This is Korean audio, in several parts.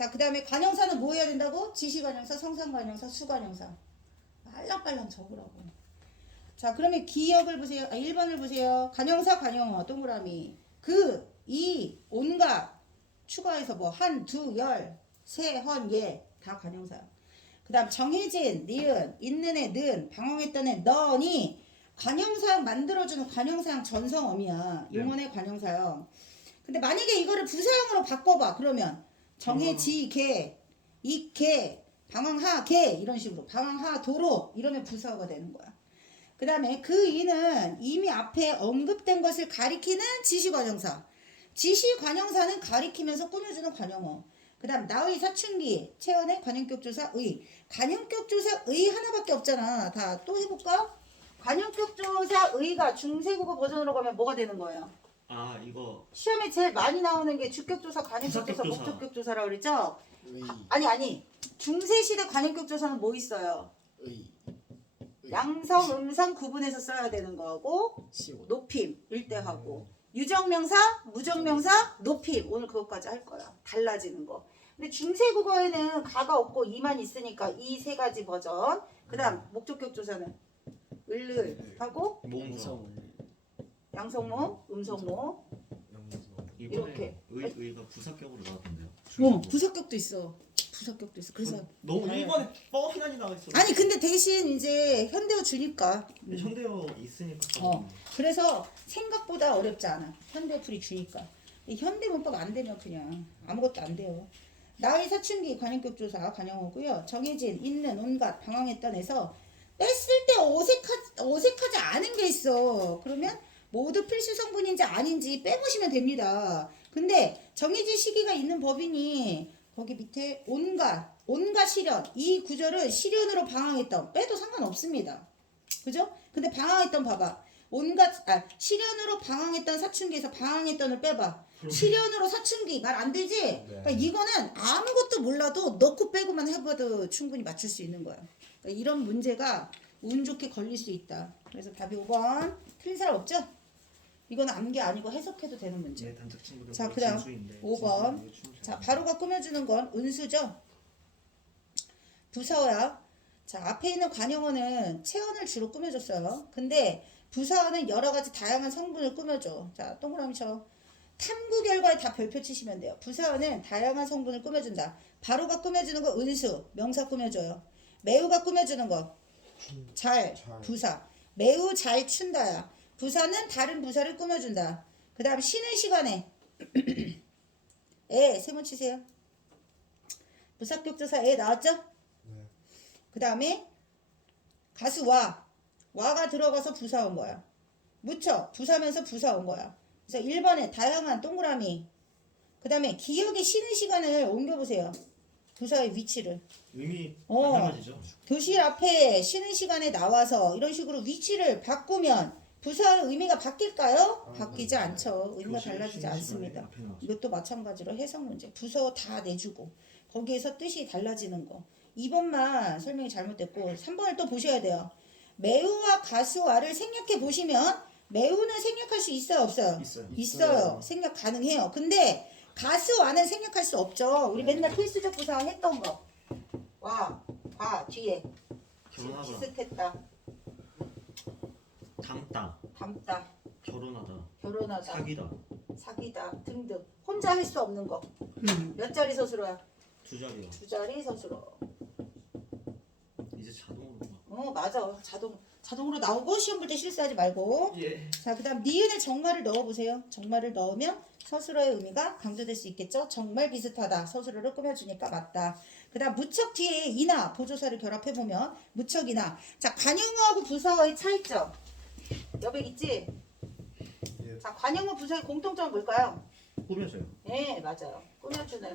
자, 그 다음에 관형사는 뭐 해야 된다고? 지시관형사, 성상관형사, 수관형사. 빨랑빨랑 적으라고. 자, 그러면 기억을 보세요. 아, 1번을 보세요. 관형사, 관형어, 동그라미. 그, 이, 온갖, 추가해서 뭐, 한, 두, 열, 세, 헌, 예. 다 관형사. 그 다음 정해진, 니은, 있는 애, 는, 방황했던 애, 너니, 관형사형 만들어주는 관형사형 전성어미야. 네. 용언의 관형사형. 근데 만약에 이거를 부사형으로 바꿔봐. 그러면 정해지개, 이개, 방황하개 이런 식으로 방황하도록 이러면 부사어가 되는 거야. 그 다음에 그 이는 이미 앞에 언급된 것을 가리키는 지시관형사. 지시관형사는 가리키면서 꾸며주는 관형어. 그 다음 나의 사춘기, 채연의 관형격 조사 의. 관형격 조사 의 하나밖에 없잖아. 다 또 해볼까? 관형격 조사 의가 중세국어 버전으로 가면 뭐가 되는 거예요? 아 이거 시험에 제일 많이 나오는 게 주격조사, 관형격조사, 부사격조사. 목적격조사라고 그랬죠? 의, 아니 아니 중세시대 관형격조사는 뭐 있어요? 의, 의. 양성, 음성 구분해서 써야 되는 거고 시옷. 높임 일대하고 유정명사, 무정명사, 높임 오늘 그것까지 할 거야. 달라지는 거. 근데 중세 국어에는 가가 없고 이만 있으니까 이 세 가지 버전. 그 다음 목적격조사는 을을 하고 모음사 양성모, 음성모. 이번에 이렇게. 의 의가 부사격으로 나왔던데요. 어, 부사격도 있어. 부사격도 있어. 그래서 너무 다양해. 1번에 뻔하게 나와 있어. 아니 근데 대신 이제 현대어 주니까 근데 현대어 있으니까. 어 그래서 생각보다 어렵지 않아 현대 풀이 주니까 이 현대 문법 안 되면 그냥 아무것도 안 돼요 나의 사춘기 관형격 조사 관형어고요 정해진 있는 온갖 방황했던 에서 뺐을 때 어색하, 어색하지 않은 게 있어 그러면 모두 필수 성분인지 아닌지 빼보시면 됩니다 근데 정해진 시기가 있는 법이니 거기 밑에 온갖 온갖 실현 이 구절은 실현으로 방황했던 빼도 상관없습니다 그죠? 근데 방황했던 봐봐. 온갖 아 실현으로 방황했던 사춘기에서 방황했던을 빼봐. 실현으로 사춘기 말 안 되지? 그러니까 이거는 아무것도 몰라도 넣고 빼고만 해봐도 충분히 맞출 수 있는 거야. 그러니까 이런 문제가 운 좋게 걸릴 수 있다. 그래서 답이 5번. 틀린 사람 없죠? 이건 암기 아니고 해석해도 되는 문제. 제 단적 친구들 자, 그다음 진수인데. 5번. 자, 바로가 꾸며주는 건 은수죠? 부사어야. 자, 앞에 있는 관용어는 체언을 주로 꾸며줬어요. 근데 부사어는 여러 가지 다양한 성분을 꾸며줘. 자, 동그라미 쳐. 탐구 결과에 다 별표 치시면 돼요. 부사어는 다양한 성분을 꾸며준다. 바로가 꾸며주는 거 은수, 명사 꾸며줘요. 매우가 꾸며주는 거. 잘, 잘. 부사. 매우 잘 춘다야. 부사는 다른 부사를 꾸며준다. 그 다음 쉬는 시간에 에 세모 치세요. 부사격조사 에 나왔죠? 네. 그 다음에 가수 와 와가 들어가서 부사 온 거야. 무쳐 부사면서 부사 온 거야. 그래서 1번에 다양한 동그라미. 그 다음에 기억의 쉬는 시간을 옮겨보세요. 부사의 위치를. 의미 어. 안 달라지죠. 교실 앞에 쉬는 시간에 나와서 이런 식으로 위치를 바꾸면 부사의 의미가 바뀔까요? 아, 바뀌지 네. 않죠. 의미가 달라지지 않습니다. 이것도 마찬가지로 해석 문제. 부서 다 내주고 거기에서 뜻이 달라지는 거. 2번만 설명이 잘못됐고 3번을 또 보셔야 돼요. 매우와 가수와를 생략해 보시면 매우는 생략할 수 있어요, 없어요? 있어요. 있어요. 생략 가능해요. 근데 가수와는 생략할 수 없죠. 우리 맨날 필수적 부사 했던 거. 와, 과 뒤에 비슷했다, 담다, 담다, 결혼하다, 결혼하다, 사귀다. 사귀다. 등등. 혼자 할 수 없는 거. 몇 자리 서술어야? 두 자리요. 두 자리 서술어. 이제 자동으로 막. 어 맞아. 자동 자동으로 나오고 시험 볼 때 실수하지 말고. 예. 자 그다음 니은에 정말을 넣어보세요. 정말을 넣으면 서술어의 의미가 강조될 수 있겠죠? 정말 비슷하다. 서술어를 꾸며주니까 맞다. 그다음 무척 뒤에 이나 보조사를 결합해보면 무척이나. 자 관용어하고 부사어의 차이점 여백 있지? 예. 자 관용어 부사의 공통점은 뭘까요? 꾸며져요. 네 맞아요. 꾸며주는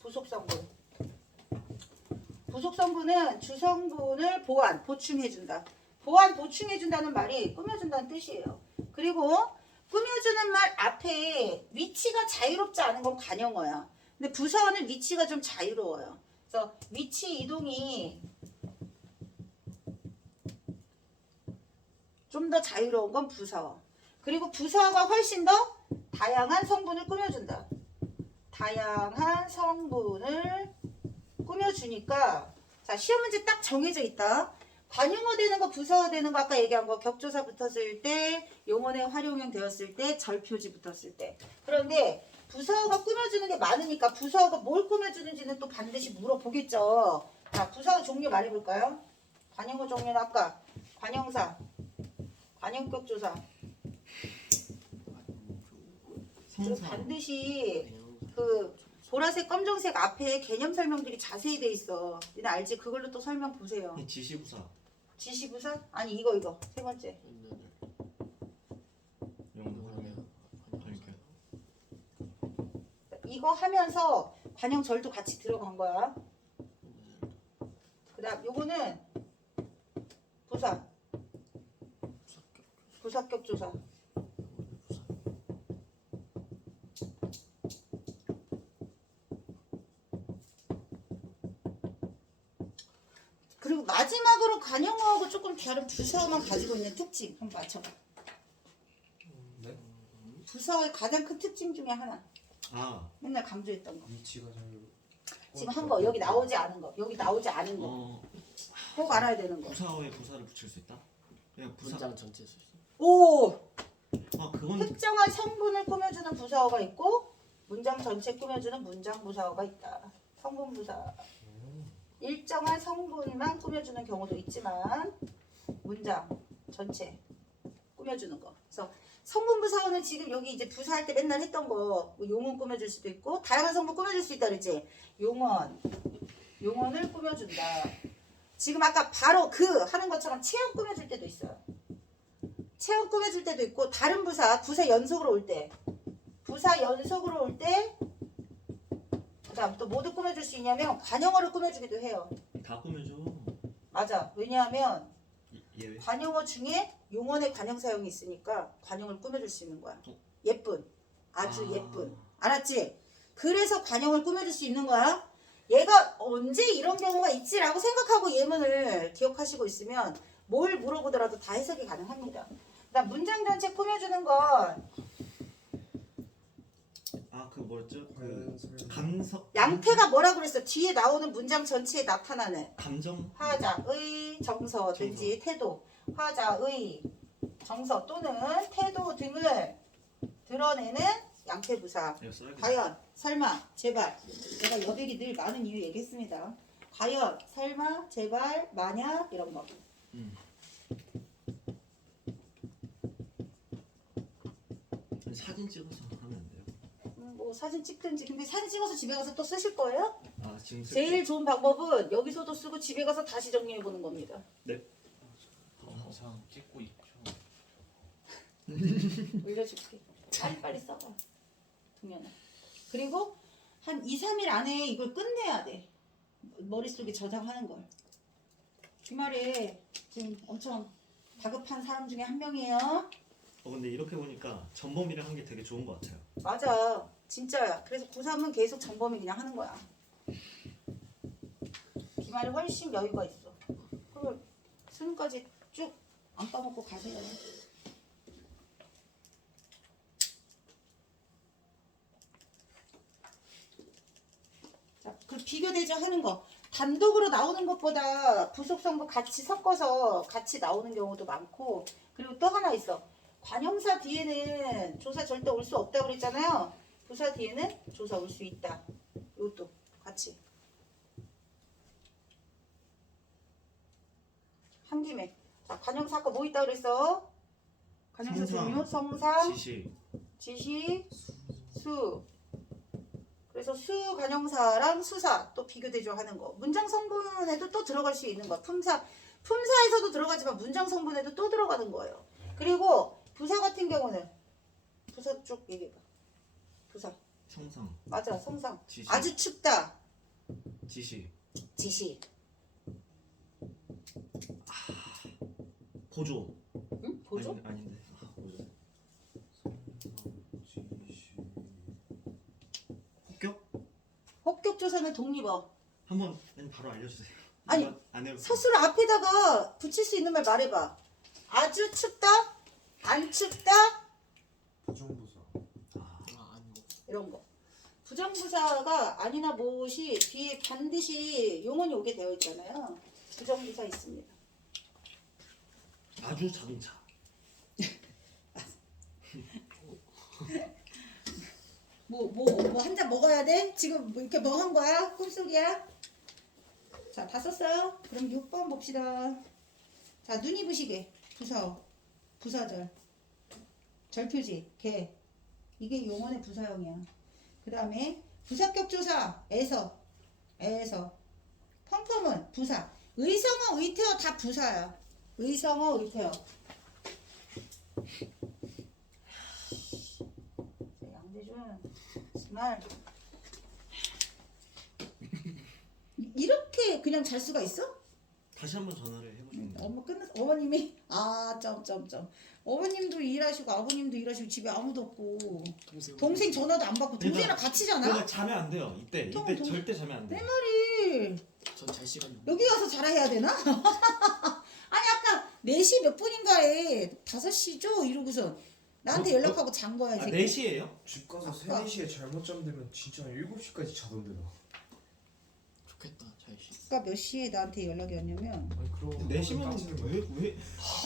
부속성분. 부속성분은 주성분을 보완 보충해준다. 보완 보충해준다는 말이 꾸며준다는 뜻이에요. 그리고 꾸며주는 말 앞에 위치가 자유롭지 않은 건 관용어야. 근데 부사어는 위치가 좀 자유로워요. 그래서 위치 이동이 좀 더 자유로운 건 부사어 그리고 부사어가 훨씬 더 다양한 성분을 꾸며준다 다양한 성분을 꾸며주니까 자 시험 문제 딱 정해져 있다. 관용어 되는 거 부사어 되는 거 아까 얘기한 거 격조사 붙었을 때 용언의 활용형 되었을 때 절표지 붙었을 때 그런데 부사어가 꾸며주는 게 많으니까 부사어가 뭘 꾸며주는지는 또 반드시 물어보겠죠. 자 부사어 종류 말해볼까요? 관용어 종류는 아까 관용사, 관용격조사 그 성사. 반드시 그 보라색, 검정색 앞에 개념 설명들이 자세히 돼 있어. 니네 알지? 그걸로 또 설명 보세요. 이 지시부사. 지시부사? 아니 이거 이거 세 번째. 영문. 그러니까. 이거 하면서 관용절도 같이 들어간 거야. 그다음 요거는 부사, 부사격 조사. 그리고 마지막으로 관용어하고 조금 다른 부사어만 가지고 있는 특징 한번 맞춰봐. 네? 부사어의 가장 큰 특징 중에 하나. 아. 맨날 강조했던 거. 위치가 잘 지금 한 거 여기 나오지 않은 거 여기 나오지 않은 거꼭 어. 알아야 되는 거. 부사어에 부사를 붙일 수 있다? 그냥 부사. 문장 전체 쓸 수. 있어. 오 아 그건 특정한 성분을 꾸며주는 부사어가 있고 문장 전체 꾸며주는 문장 부사어가 있다. 성분 부사. 일정한 성분만 꾸며주는 경우도 있지만 문장 전체 꾸며주는 거. 그래서 성분 부사어는 지금 여기 이제 부사할 때 맨날 했던 거, 뭐 용언 꾸며줄 수도 있고 다양한 성분 꾸며줄 수 있다 그랬지. 용언, 용언을 꾸며준다. 지금 아까 바로 그 하는 것처럼 체형 꾸며줄 때도 있어요. 체형 꾸며줄 때도 있고 다른 부사, 부사 연속으로 올 때, 부사 연속으로 올 때, 그다음 또 뭐도 꾸며줄 수 있냐면 관용어를 꾸며주기도 해요. 다 꾸며줘. 맞아. 왜냐하면 이- 예외. 관용어 중에 용언의 관용 사용이 있으니까 관용을 꾸며줄 수 있는 거야. 어? 예쁜, 아주 아. 예쁜. 알았지? 그래서 관용을 꾸며줄 수 있는 거야. 얘가 언제 이런 경우가 있지라고 생각하고 예문을 기억하시고 있으면 뭘 물어보더라도 다 해석이 가능합니다. 그다음 문장 전체 꾸며주는 건 아 그 뭐였죠? 그 과연 설명. 감성. 양태가 뭐라 그랬어? 뒤에 나오는 문장 전체에 나타나는 감정. 화자의 정서든지 태도, 화자의 정서 또는 태도 등을 드러내는 양태부사. 이거 써야겠다. 과연, 설마, 제발. 내가 여백이 늘 많은 이유 얘기했습니다. 과연, 설마, 제발, 만약 이런 거. 음. 사진 찍어서 하면 안 돼요? 음, 뭐 사진 찍든지. 근데 사진 찍어서 집에 가서 또 쓰실 거예요? 아 지금 쓸 제일 좋은 방법은 여기서도 쓰고 집에 가서 다시 정리해 보는 겁니다. 항상 찍고 있죠. 올려줄게. 빨리 빨리 써봐. 동현아. 그리고 한 2, 3일 안에 이걸 끝내야 돼. 머릿속에 저장하는 걸. 주말에 지금 엄청 다급한 사람 중에 한 명이에요. 어 근데 이렇게 보니까 전범이랑 한 게 되게 좋은 것 같아요. 맞아. 진짜야. 그래서 고3은 계속 전범이 그냥 하는 거야. 기말에 훨씬 여유가 있어. 그리고 수능까지 쭉 안 까먹고 가세요. 자, 그 비교 대조하는 거. 단독으로 나오는 것보다 부속성도 같이 섞어서 같이 나오는 경우도 많고 그리고 또 하나 있어. 관형사 뒤에는 조사 절대 올 수 없다고 그랬잖아요. 부사 뒤에는 조사 올 수 있다. 이것도 같이. 한 김에. 자, 관형사 아까 뭐 있다 그랬어? 관형사 성상. 종류, 성상, 지시. 지시, 수. 그래서 수 관형사랑 수사 또 비교 대조하는 거. 문장 성분에도 또 들어갈 수 있는 거. 품사 품사에서도 들어가지만 문장 성분에도 또 들어가는 거예요. 그리고 부사 같은 경우는 부사 쪽 얘기해봐. 부사 성상. 맞아 성상. 지시. 아주 춥다. 지시. 지시. 보조. 응? 보조? 아니, 아닌데. 아, 보조. 합격? 합격 조사는 독립어. 한번 바로 알려주세요. 아니, 이거 안 해볼게요. 서술 앞에다가 붙일 수 있는 말 말해봐. 아주 춥다. 안 춥다. 부정부사. 아, 아 아니 뭐. 이런 거. 부정부사가 아니나 무엇이 뒤에 반드시 용언이 오게 되어 있잖아요. 부정부사 있습니다. 아주 자동차. 뭐 뭐 뭐 한 잔 먹어야 돼? 지금 뭐 이렇게 뭐한 거야? 꿈속이야? 자, 다 썼어요? 그럼 6번 봅시다. 자, 눈이 부시게. 부사어. 부사절. 절표지. 개. 이게 용언의 부사형이야. 그 다음에 부사격 조사. 에서. 에서. 펑펑은 부사. 의성어, 의태어 다 부사야. 의성어, 의태어. 자, 양대준 정말 이- 이렇게 그냥 잘 수가 있어? 다시 한번 전화를 돼요. 엄마 끝났 어머님이 아 점점점 어머님도 일하시고 아버님도 일하시고 집에 아무도 없고 동생. 동생 전화도 안 받고 동생이랑 같이 자나? 그러니까 자면 안 돼요. 이때 동- 이때 동- 절대 자면 안 내 돼요. 말이 전잘 시간이. 여기 와서 자라 해야 되나? 아니 아까 4시 몇 분인가에 5시죠? 이러고서 나한테 어? 연락하고 잔 거야 이 아, 새끼 4시에요? 집 가서 아까. 3, 4시에 잘못 잠들면 진짜 7시까지 자던데 나. 좋겠다. 아까 몇 시에 나한테 연락이 왔냐면 아니 그럼 4시면 따지는 거야. 왜 왜?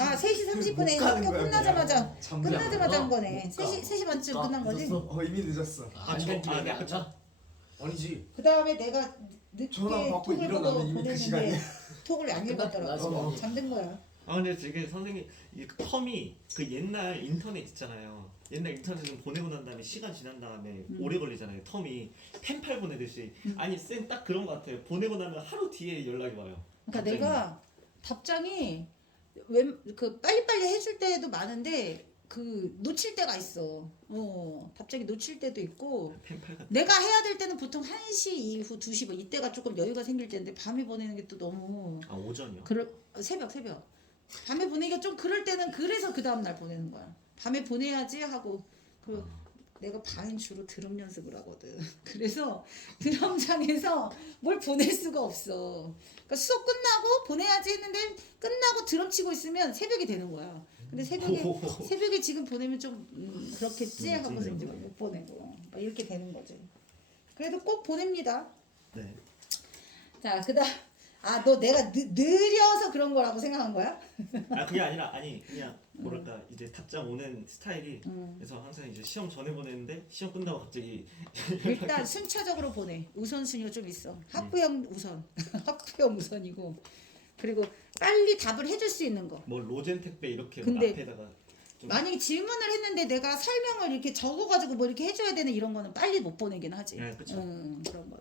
아 3시 30분에 못 가는 학교 거야, 끝나자마자. 끝나자마자 한 거네 못 가. 3시, 3시 반쯤. 끝난 거지? 늦었어? 어 이미 늦었어. 아, 저- 아, 네, 앉아. 아니지. 그 다음에 내가 늦게 전화 받고 톡을 일어나면 이미 그 보냈는데 시간이야. 톡을 안 끝났- 읽었더라고 끝났어. 잠든 거야 아 근데 되게 선생님 이 텀이 그 옛날 인터넷 있잖아요. 옛날 인터넷은 보내고 난 다음에 시간 지난 다음에 음. 오래 걸리잖아요. 텀이 펜팔 보내듯이 음. 아니 쌤 딱 그런 것 같아요. 보내고 나면 하루 뒤에 연락이 와요. 그러니까 갑자기. 내가 답장이 웬, 그 빨리빨리 해줄 때도 많은데 그 놓칠 때가 있어 어 답장이 놓칠 때도 있고 펜팔 같은. 내가 해야 될 때는 보통 1시 이후 2시 뭐 이때가 조금 여유가 생길 때인데 밤에 보내는 게 또 너무 아 오전이요? 그럴 새벽 새벽 밤에 보내기가 좀 그럴 때는 그래서 그 다음 날 보내는 거야. 밤에 보내야지 하고 그 내가 밤엔 주로 드럼 연습을 하거든. 그래서 드럼장에서 뭘 보낼 수가 없어. 그러니까 수업 끝나고 보내야지 했는데 끝나고 드럼 치고 있으면 새벽이 되는 거야. 근데 새벽에 오. 새벽에 지금 보내면 좀 음, 그렇겠지? 음, 하고서 이제. 못 보내고. 막 이렇게 되는 거지. 그래도 꼭 보냅니다. 네. 자 그다음 아 너 내가 느, 느려서 그런 거라고 생각한 거야? 아 그게 아니라 아니 그냥 뭐랄까 이제 답장 오는 스타일이 음. 그래서 항상 이제 시험 전에 보냈는데 시험 끝나고 갑자기 일단 순차적으로 보내. 우선순위가 좀 있어. 학부형 우선. 학부형 우선이고. 그리고 빨리 답을 해줄 수 있는 거. 뭐 로젠 택배 이렇게 근데 앞에다가 좀 만약에 질문을 했는데 내가 설명을 이렇게 적어가지고 뭐 이렇게 해줘야 되는 이런 거는 빨리 못 보내긴 하지. 네, 그쵸. 음, 그런 거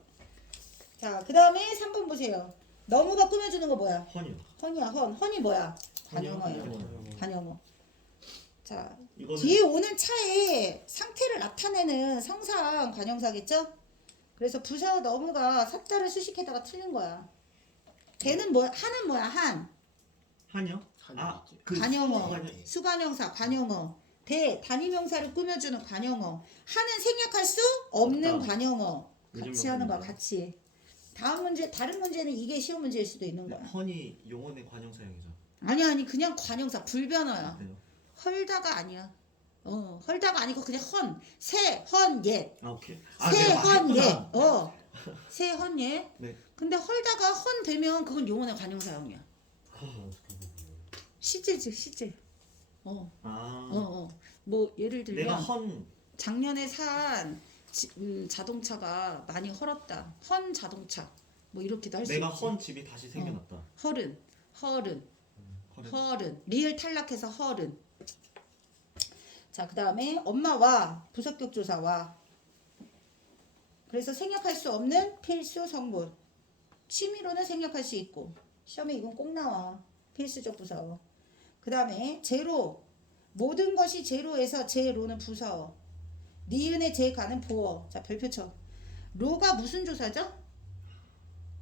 자 그 다음에 3번 보세요 너무가 꾸며주는 거 뭐야 헌이요. 헌이야 헌 헌이 뭐야 반영어. 반영어 자 이거는 뒤에 오는 차에 상태를 나타내는 성상 관형사겠죠? 그래서 부사 너무가 사자를 수식해다가 틀린 거야. 대는 뭐야? 한은 뭐야? 한. 한이요? 한이 아. 그 관형어. 관형- 수관형사 관형어. 대 단위명사를 꾸며주는 관형어. 한은 생략할 수 없는 없다. 요즘 같이 하는 거야. 문제. 같이. 다음 문제 다른 문제는 이게 시험 문제일 수도 있는 거야. 헌이 용언의 관형사형이죠. 아니 아니 그냥 관형사 불변어야. 그래요? 헐다가 아니야. 어 헐다가 아니고 그냥 헌. 새, 헌, 옛. 아 오케이. 아, 내가 세헌예. 말했구나. 어. 세 헌 예. 네. 근데 헐다가 헌 되면 그건 용언의 관용사형이야. 시제지 시제. 어. 아, 어, 어. 뭐 예를 들면 내가 헌 작년에 산 지- 음, 자동차가 많이 헐었다. 헌 자동차. 뭐 이렇게도 할 수 있지. 내가 헌 집이 다시 생겨났다. 헐은 헐은 헌은? 헐은. 리을 탈락해서 헐은. 자 그 다음에 엄마와 부석격 조사와. 그래서 생략할 수 없는 필수 성분. 취미로는 생략할 수 있고. 시험에 이건 꼭 나와. 필수적 부사어 그다음에 제로. 모든 것이 제로에서 제로는 부사어 니은의 제가는 보어 자 별표 쳐 로가 무슨 조사죠?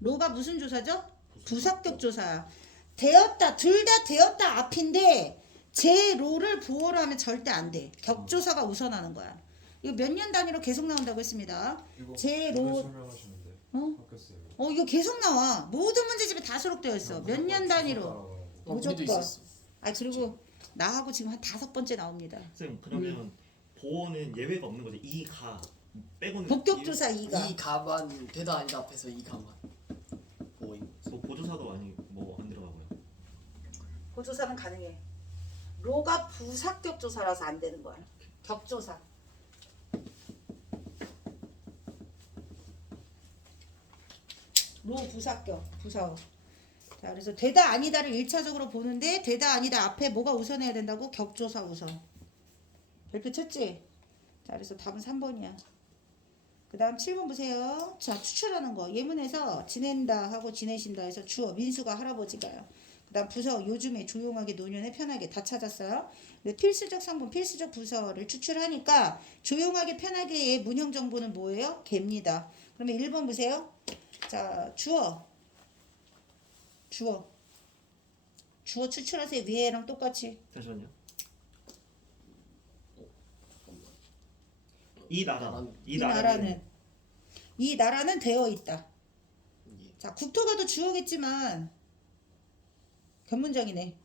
로가 무슨 조사죠? 부석격 조사야 되었다 둘 다 되었다 앞인데 제 로를 보호로 하면 절대 안 돼. 격조사가 우선하는 거야. 이거 몇 년 단위로 계속 나온다고 했습니다. 제 로- 어? 어 이거 계속 나와. 모든 문제집에 다 수록되어 있어. 몇 년 단위로. 어, 무조건. 있었어. 아 그리고 나하고 지금 한 다섯 번째 나옵니다. 쌤 그러면 보호는 예외가 없는 거죠. 이가 빼고는 본격조사 이 2가 가만 되다 아니다 앞에서 이 가만 이- 뭐 보조사도 아니 뭐안 들어가고요. 보조사는 가능해. 로가 부사격 조사라서 안 되는 거야. 격조사. 로 부사격 부사어. 자 그래서 되다 아니다를 1차적으로 보는데 되다 아니다 앞에 뭐가 우선해야 된다고 격조사 우선. 별표 쳤지? 자 그래서 답은 3번이야. 그 다음 7번 보세요. 자 추출하는 거 예문에서 지낸다 하고 지내신다 해서 주어 민수가 할아버지가요. 그 다음 부서 요즘에 조용하게 노년에 편하게 다 찾았어요. 필수적 상품 필수적 부서를 추출하니까 조용하게 편하게의 문형 정보는 뭐예요? 개입니다. 그러면 1번 보세요. 자 주어 주어 주어 추출하세요. 위에랑 똑같이 잠시만요. 이 나라 이이 나라는 나라는 이 나라는 되어 있다. 예 자 국토가 도 주어겠지만 견문장이네.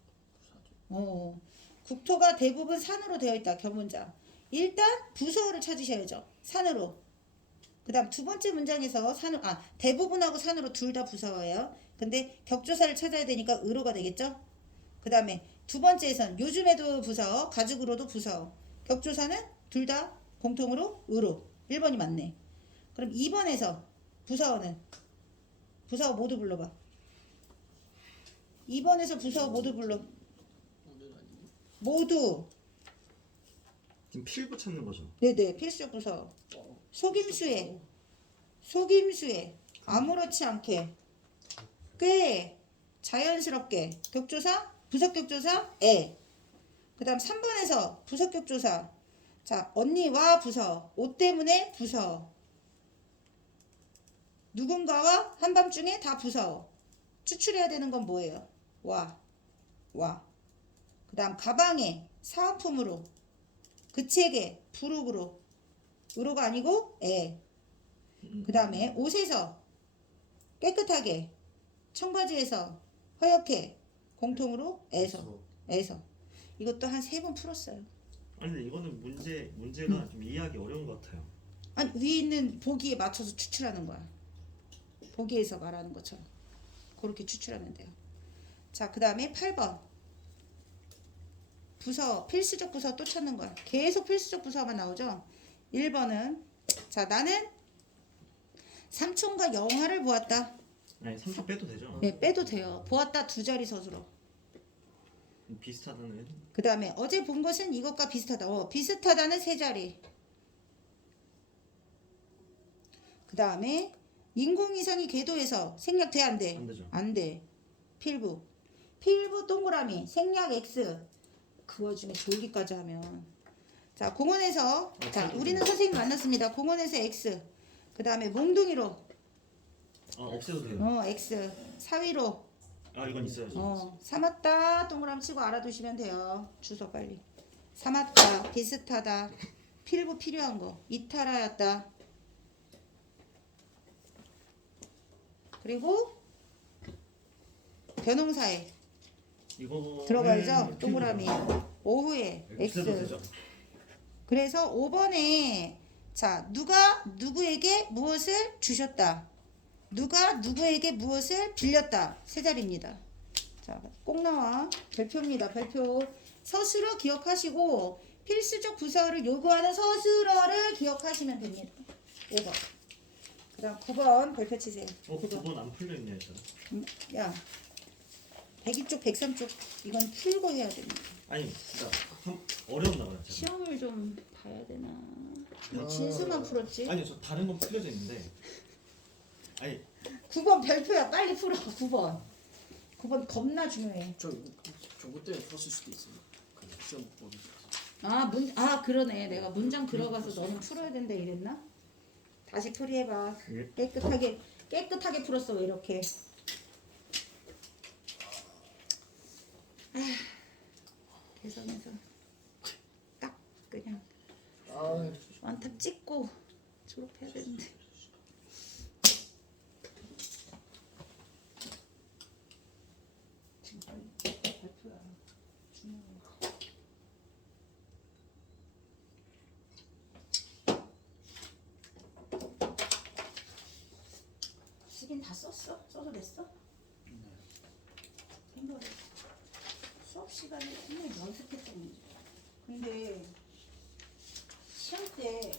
어, 국토가 대부분 산으로 되어 있다. 견문장. 일단 부서를 찾으셔야죠. 산으로. 그다음 두 번째 문장에서 산으로 아 대부분하고 산으로 둘 다 부서예요. 근데 격조사를 찾아야 되니까 의로가 되겠죠. 그다음에 두 번째에선 요즘에도 부서, 가죽으로도 부서. 격조사는 둘 다 공통으로 의로. 1번이 맞네. 그럼 2번에서 부서어는 부서어 모두 불러봐. 2번에서 부서어 모두 불러. 모두. 지금 필부 찾는 거죠. 네네 필수적 부서 속임수에. 속임수에. 아무렇지 않게. 꽤 자연스럽게. 격조사? 부석격조사? 에. 그다음 3번에서 부석격조사 자 언니와 부서. 옷 때문에 부서. 누군가와 한밤중에 다 부서. 추출해야 되는 건 뭐예요? 와 와. 그 다음 가방에 사은품으로. 그 책에 부록으로. 으로가 아니고 에. 그 다음에 옷에서 깨끗하게 청바지에서 허옇게 공통으로 에서. 에서. 이것도 한 세 번 풀었어요. 아니 근데 이거는 문제 문제가 좀 이해하기 어려운 것 같아요. 아니 위에 있는 보기에 맞춰서 추출하는 거야. 보기에서 말하는 것처럼 그렇게 추출하면 돼요. 자, 그 다음에 8번 부서 필수적 부서 또 찾는 거야. 계속 필수적 부서만 나오죠. 1번은 자 나는 삼촌과 영화를 보았다. 아니 3초 빼도 되죠. 네, 빼도 돼요. 보았다 두 자리 서술어. 비슷하다는 그 다음에 어제 본 것은 이것과 비슷하다. 어, 비슷하다는 세 자리. 그 다음에 인공위성이 궤도에서 생략 돼 안 돼? 안 되죠. 안 돼. 필부. 필부 동그라미 생략 X. 그 와중에 졸기까지 하면. 자 공원에서 아, 자. 우리는 선생님 만났습니다. 공원에서 X. 그 다음에 몽둥이로 아 없애도 돼요. 어 X. 사위로 아 이건 있어야죠. 어, 삼았다 동그라미 치고 알아두시면 돼요. 주소 빨리. 삼았다 비슷하다 필부 필요한 거 이탈하였다. 그리고 변홍사에 이거 들어가야죠. 네, 동그라미 오후에 X. 그래서 5번에 자 누가 누구에게 무엇을 주셨다. 누가 누구에게 무엇을 빌렸다. 세 자리입니다. 자, 꼭 나와. 별표입니다. 별표. 서술어 기억하시고 필수적 부서를 요구하는 서술어를 기억하시면 됩니다. 5번. 그 다음 9번 별표 치세요. 어 9번 안 풀려 있냐 일단. 음, 야. 102쪽, 103쪽 이건 풀고 해야 됩니다. 아니 진짜 참 어려웠나 봐요. 제가. 시험을 좀 봐야 되나? 왜 진수만 풀었지? 아니요 저 다른 건 풀려져 있는데. 아니. 9번 별표야. 빨리 풀어 9번. 9번 겁나 중요해. 저 저거 때문에 풀었을 수도 있어요. 그 시험 보기 아, 문, 아 그러네. 내가 문장 들어가서 너는 풀어야 된다 이랬나? 다시 풀이해봐. 예. 깨끗하게 깨끗하게 풀었어 왜 이렇게? 아, 개성에 발표야. 시긴 다 썼어? 써도 됐어? 햄버거. 네. 수업 시간에 맨날 연습했었는데 근데 시험 때